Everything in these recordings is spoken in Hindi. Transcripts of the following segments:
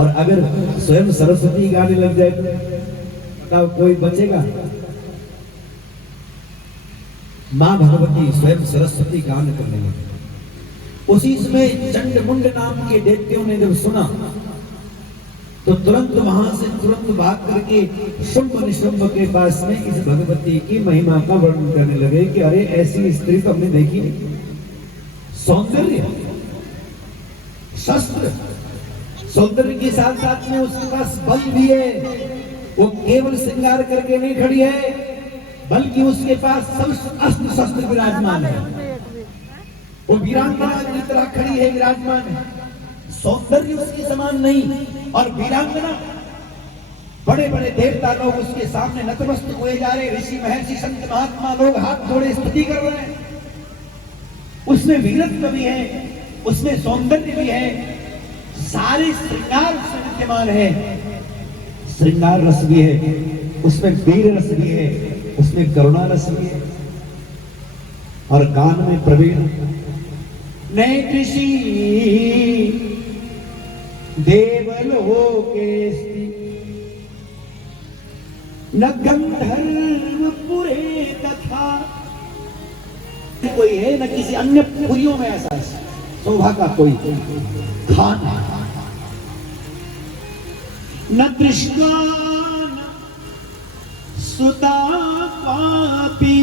और अगर स्वयं सरस्वती गाने लग जाए तो बताओ कोई बचेगा? मां भगवती स्वयं सरस्वती गान करने लगी। उसी समय चंडमुंड नाम के दैत्यों ने जब सुना तो तुरंत वहां से तुरंत भाग करके शुंभ निशुंभ के पास में इस भगवती की महिमा का वर्णन करने लगे कि अरे ऐसी स्त्री तो हमने देखी नहीं। सौंदर्य, शस्त्र, सौंदर्य के साथ साथ में उसके पास बल भी है। वो केवल श्रृंगार करके नहीं खड़ी है, बल्कि उसके पास सब अस्त्र शस्त्र विराजमान है। वो वीरांगना की तरह खड़ी है, विराजमान है। सौंदर्य उसके समान नहीं, और वीरांगना बड़े बड़े देवता लोग उसके सामने नतमस्तक हुए जा रहे, ऋषि महर्षि संत महात्मा लोग हाथ जोड़े स्तुति कर रहे हैं। उसमें वीरत्व भी है, उसमें सौंदर्य भी है, सारे श्रृंगार उसमें विद्यमान है। श्रृंगार रस भी है, उसमें वीर रस भी है, उसमें करुणा रस भी है, और गान में प्रवीण। नए कृषि देवलोके न गंधर्वपुरे तथा। कोई है न किसी अन्य पुरियों में ऐसा शोभा का कोई खान है। न कृष्णा सुता पापी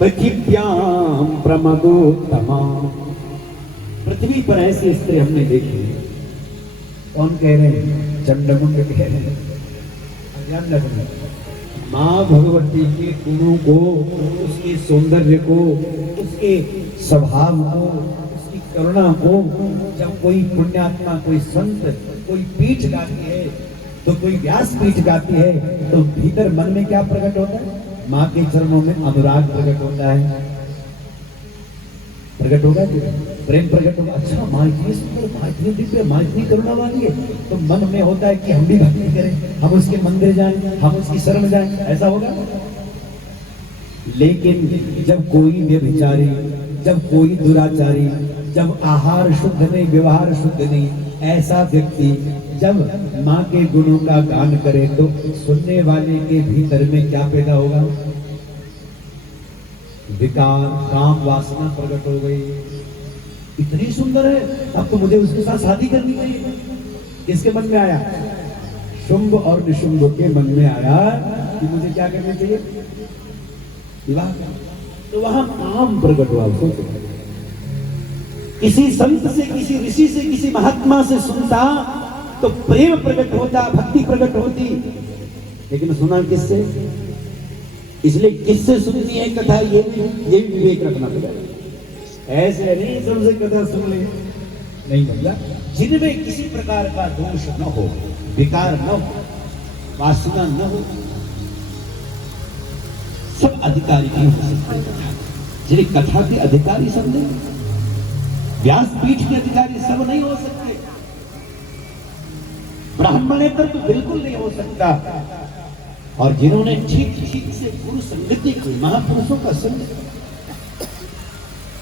पृथिव्याम प्रमदोत्तमा। पृथ्वी पर ऐसी स्त्री हमने देखी। कौन कह रहे हैं? चंडमुंड कह रहे हैं। ध्यान रखना, मां भगवती के गुणों को, उसके सौंदर्य को, उसके स्वभाव को, उसकी करुणा को जब कोई पुण्यात्मा, कोई संत, कोई पीठ गाती है, तो कोई व्यास पीठ गाती है, तो भीतर मन में क्या प्रकट होता है? मां के चरणों में अनुराग प्रकट होता है। प्रकट होगा, प्रेम प्रकट होगा। अच्छा, मां इतनी सुंदर, मां इतनी दिव्य, मां इतनी करुणा वाली है, तो मन में होता है कि हम भी भक्ति करें, हम उसके मंदिर जाएं, हम उसकी शरण जाएं। ऐसा होगा। लेकिन जब कोई व्यभिचारी, जब कोई दुराचारी, जब आहार शुद्ध नहीं, व्यवहार शुद्ध नहीं, ऐसा व्यक्ति जब मां के गुणों का गान करे तो सुनने वाले के भीतर में क्या पैदा होगा? विकार, काम, वासना प्रकट हो गई। इतनी सुंदर है, अब तो मुझे उसके साथ शादी करनी चाहिए। किसके मन में आया? शुंभ और निशुंभ के मन में आया कि मुझे क्या करना चाहिए? विवाह। तो वहां काम प्रकट हुआ। सोचो, किसी संत से, किसी ऋषि से, किसी महात्मा से सुनता तो प्रेम प्रकट होता, भक्ति प्रकट होती। लेकिन सुना किससे? इसलिए किससे सुननी है कथा, ये भी विवेक रखना पड़ेगा। ऐसे नहीं सबसे कथा सुन ले, नहीं भैया। जिनमें किसी प्रकार का दोष न हो, विकार न हो, वासना न हो, सब अधिकारी नहीं हो सकते। जिन्हें कथा के अधिकारी सब नहीं, व्यासपीठ के अधिकारी सब नहीं हो सकते, ब्राह्मणेतर तो बिल्कुल नहीं हो सकता। और जिन्होंने ठीक ठीक से गुरु संगति की, महापुरुषों का संग,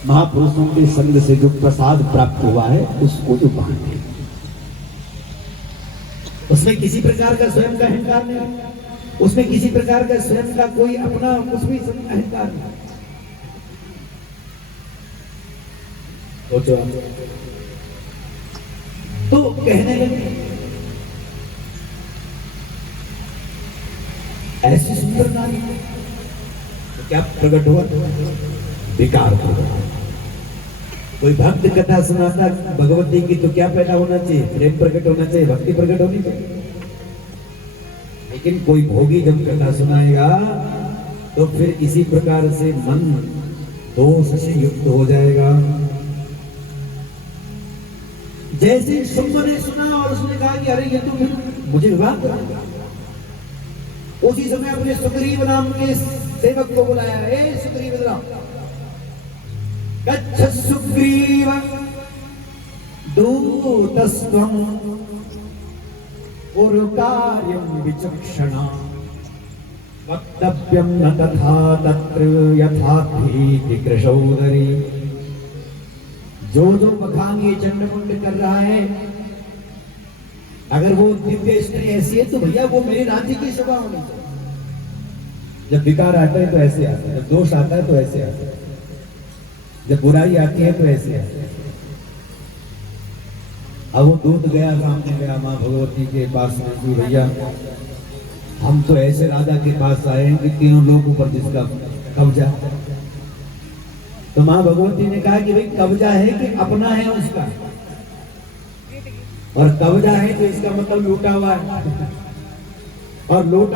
महापुरुषों के संग से जो प्रसाद प्राप्त हुआ है उसको जो बांटे, उसमें किसी प्रकार का स्वयं का अहंकार नहीं, उसमें किसी प्रकार का स्वयं का कोई अपना कुछ भी अहंकार नहीं। सोचो, तो कहने लगे ऐसी सुंदर नारी, तो क्या प्रकट हुआ? विकार प्रकट। कोई भक्त कथा सुनाता भगवती की तो क्या पैदा होना चाहिए? प्रेम प्रकट होना चाहिए, भक्ति प्रकट होनी चाहिए। लेकिन कोई भोगी जब कथा सुनाएगा तो फिर इसी प्रकार से मन दोष से युक्त हो जाएगा। जैसे शुंभ ने सुना और उसने कहा कि अरे ये तो फिर मुझे विवाह करना, उसी समय अपने सुग्रीव नाम के सेवक को बुलाया। ए सुग्रीव, गच्छ सुग्रीव दूतस्त्वं कुरु कार्यं विचक्षणा वक्तव्यं न तथा तत्र यथा भीति कृशोदरी जो जो बखान ये चंडमुंड कर रहा है, अगर वो दिव्य स्त्री ऐसी है तो भैया वो मेरी रांची की सभा होनी चाहिए। जब विकार आता है तो ऐसे आता है, जब दोष आता है तो ऐसे आता है, जब बुराई आती है तो ऐसे आता है। अब वो दूत गया, सामने गया माँ भगवती के पास में कि भैया हम तो ऐसे राजा के पास आए हैं कि तीनों लोगों पर जिसका कब्जा। तो माँ भगवती ने कहा कि भाई कब्जा है कि अपना है उसका, और कब्जा है तो इसका मतलब लूटा हुआ है, और लूटा